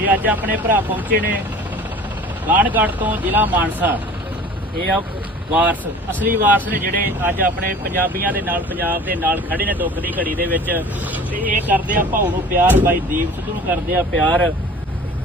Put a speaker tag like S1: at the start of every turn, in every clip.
S1: ਇਹ ਅੱਜ ਆਪਣੇ ਭਰਾ ਪਹੁੰਚੇ ਨੇ ਕਾਨਗੜ੍ਹ ਤੋਂ ਜ਼ਿਲ੍ਹਾ ਮਾਨਸਾ। ਇਹ ਆ ਵਾਰਸ, ਅਸਲੀ ਵਾਰਸ ਨੇ ਜਿਹੜੇ ਅੱਜ ਆਪਣੇ ਪੰਜਾਬੀਆਂ ਦੇ ਨਾਲ, ਪੰਜਾਬ ਦੇ ਨਾਲ ਖੜੇ ਨੇ ਦੁੱਖ ਦੀ ਘੜੀ ਦੇ ਵਿੱਚ। ਤੇ ਇਹ ਕਰਦੇ ਆ ਭਾਉ ਨੂੰ ਪਿਆਰ, ਬਾਈ ਦੀਪ ਸਿੱਧੂ ਨੂੰ ਕਰਦੇ ਆ ਪਿਆਰ।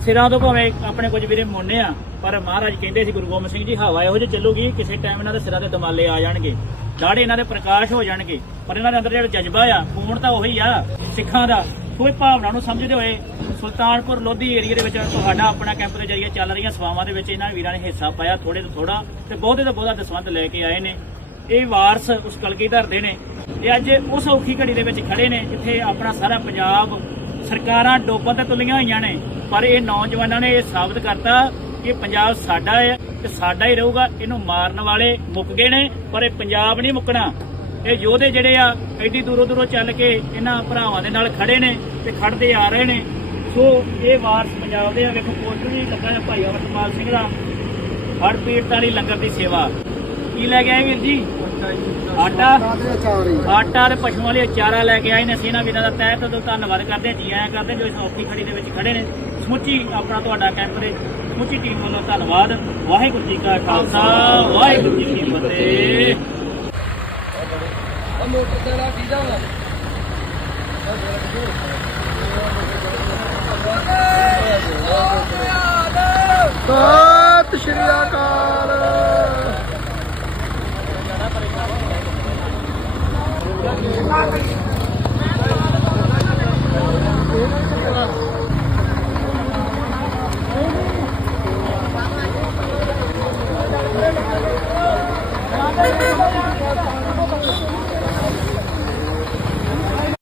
S1: ਸਿਰਾਂ ਤੋਂ ਭਾਵੇਂ ਆਪਣੇ ਕੁਝ ਵੀਰੇ ਮੁੰਨੇ ਆ, ਪਰ ਮਹਾਰਾਜ ਕਹਿੰਦੇ ਸੀ, ਗੁਰੂ ਗੋਬਿੰਦ ਸਿੰਘ ਜੀ, ਹਵਾ ਇਹੋ ਜਿਹੀ ਚੱਲੂਗੀ, ਕਿਸੇ ਟਾਈਮ ਇਹਨਾਂ ਦੇ ਸਿਰਾਂ ਤੇ ਦਮਾਲੇ ਆ ਜਾਣਗੇ। ਦਾੜੇ ਇਹਨਾਂ ਦੇ ਪ੍ਰਕਾਸ਼ ਹੋ ਜਾਣਗੇ, ਪਰ ਇਹਨਾਂ ਦੇ ਅੰਦਰ ਜਿਹੜਾ ਜਜ਼ਬਾ ਆ, ਖੂਨ ਤਾਂ ਉਹੀ ਆ, ਸਿੱਖਾਂ ਦਾ। ਕੋਈ ਭਾਵਨਾ ਨੂੰ ਸਮਝਦੇ ਹੋਏ ਸੁਲਤਾਨਪੁਰ ਲੋਧੀ ਏਰੀਆ ਦੇ ਵਿੱਚ ਤੁਹਾਡਾ ਆਪਣਾ ਕੈਂਪ ਦੇ ਜਰੀਏ ਚੱਲ ਰਹੀਆਂ ਸੇਵਾਵਾਂ ਦੇ ਵਿੱਚ ਇਹਨਾਂ ਵੀਰਾਂ ਨੇ ਹਿੱਸਾ ਪਾਇਆ ਥੋੜੇ ਤੋਂ ਥੋੜਾ ਤੇ ਬਹੁਤੇ ਤੋਂ ਬਹੁਤਾ ਦਸਵੰਧ ਲੈ ਕੇ ਆਏ ਨੇ। ਇਹ ਵਾਰਸ ਉਸ ਕਲਗੀ ਧਰਦੇ ਨੇ। ਇਹ ਅੱਜ ਉਸ ਔਖੀ ਘੜੀ ਦੇ ਵਿੱਚ ਖੜੇ ਨੇ, ਜਿੱਥੇ ਆਪਣਾ ਸਾਰਾ ਪੰਜਾਬ ਸਰਕਾਰਾਂ ਡੋਬਣ ਤੇ ਤੁਲੀਆਂ ਹੋਈਆਂ ਨੇ। ਪਰ ਇਹ ਨੌਜਵਾਨਾਂ ਨੇ ਇਹ ਸਾਬਤ ਕਰਤਾ ਕਿ ਪੰਜਾਬ ਸਾਡਾ ਹੈ ਤੇ ਸਾਡਾ ਹੀ ਰਹੂਗਾ। ਇਹਨੂੰ ਮਾਰਨ ਵਾਲੇ ਮੁੱਕ ਗਏ ਨੇ, ਪਰ ਇਹ ਪੰਜਾਬ ਨਹੀਂ ਮੁੱਕਣਾ। ਇਹ ਯੋਧੇ ਜਿਹੜੇ ਆ ਐਡੀ ਦੂਰੋਂ ਦੂਰੋਂ ਚੱਲ ਕੇ ਇਹਨਾਂ ਭਰਾਵਾਂ ਦੇ ਨਾਲ ਖੜੇ ਨੇ ਤੇ ਖੜਦੇ ਆ ਰਹੇ ਨੇ। ਸੋ ਇਹ ਵਾਰਸ ਪੰਜਾਬ ਦੇ ਆ ਵੇਖੋ ਪੋਸਟਰ ਵੀ ਲੱਗਾ ਹੈ ਭਾਈ ਅਮਰਪਾਲ ਸਿੰਘ ਦਾ। ਹੜ ਪੀੜਤਾਂ ਲਈ ਲੰਗਰ ਦੀ ਸੇਵਾ। ਕੀ ਲੈ ਕੇ ਆਏ ਵੀਰ ਜੀ? ਆਟਾ। ਆਟਾ ਤੇ ਪਸ਼ੂਆਂ ਲਈ ਚਾਰਾ ਲੈ ਕੇ ਆਏ ਨੇ। ਅਸੀਂ ਇਹਨਾਂ ਵੀਰਾਂ ਦਾ ਤਹਿ ਤੋਂ ਧੰਨਵਾਦ ਕਰਦੇ ਹਾਂ, ਜੀ ਆਇਆਂ ਕਰਦੇ ਜੋ ਇਸ ਔਖੀ ਖੜੀ ਦੇ ਵਿੱਚ ਖੜੇ ਨੇ। ਸਮੁੱਚੀ ਆਪਣਾ ਤੁਹਾਡਾ ਕੈਂਪ ਦੇ ਸਮੁੱਚੀ ਟੀਮ ਵੱਲੋਂ ਧੰਨਵਾਦ। ਵਾਹਿਗੁਰੂ ਜੀ ਕਾ ਖਾਲਸਾ ਵਾਹਿਗੁਰੂ ਜੀ ਕੀ ਫਤਿਹ।
S2: ਸਤਿ ਸ਼੍ਰੀ ਅਕਾਲ।
S1: Thank